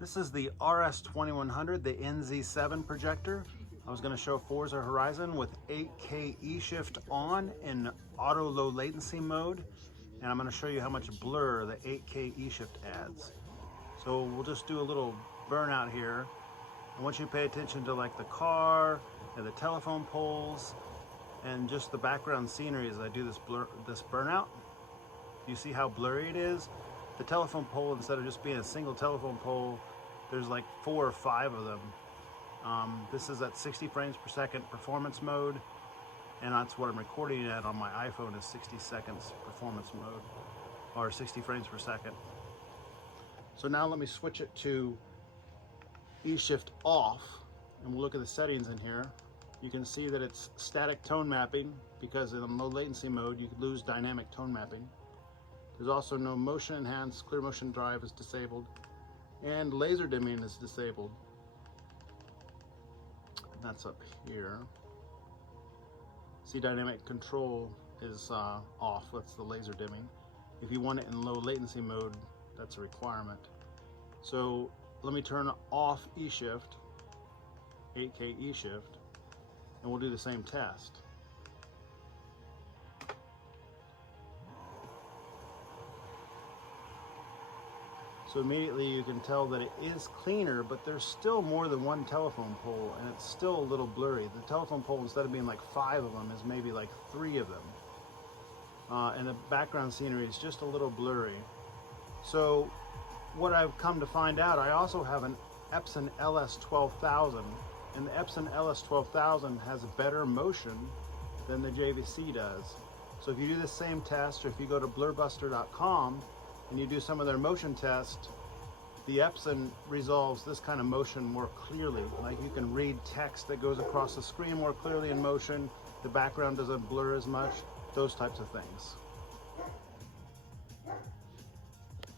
This is the RS2100, the NZ7 projector. I was going to show Forza Horizon with 8K E-shift on in auto low latency mode, and I'm going to show you how much blur the 8K E-shift adds. So we'll just do a little burnout here. I want you to pay attention to like the car and the telephone poles and just the background scenery as I do this burnout. You see how blurry it is? The telephone pole, instead of just being a single telephone pole, there's like 4 or 5 of them. This is at 60 frames per second performance mode, and that's what I'm recording at on my iPhone is 60 seconds performance mode, or 60 frames per second. So now let me switch it to E-shift off, and we'll look at the settings in here. You can see that it's static tone mapping, because in low latency mode you could lose dynamic tone mapping. There's also no motion enhanced, clear motion drive is disabled, and laser dimming is disabled. And that's up here. See, dynamic control is off, that's the laser dimming. If you want it in low latency mode, that's a requirement. So let me turn off E-shift, 8K E-shift, and we'll do the same test. So immediately you can tell that it is cleaner, but there's still more than one telephone pole, and it's still a little blurry. The telephone pole, instead of being like 5 of them, is maybe like 3 of them. And the background scenery is just a little blurry. So what I've come to find out, I also have an Epson LS12000, and the Epson LS12000 has better motion than the JVC does. So if you do the same test, or if you go to blurbuster.com and you do some of their motion tests, the Epson resolves this kind of motion more clearly. Like you can read text that goes across the screen more clearly in motion, the background doesn't blur as much, those types of things.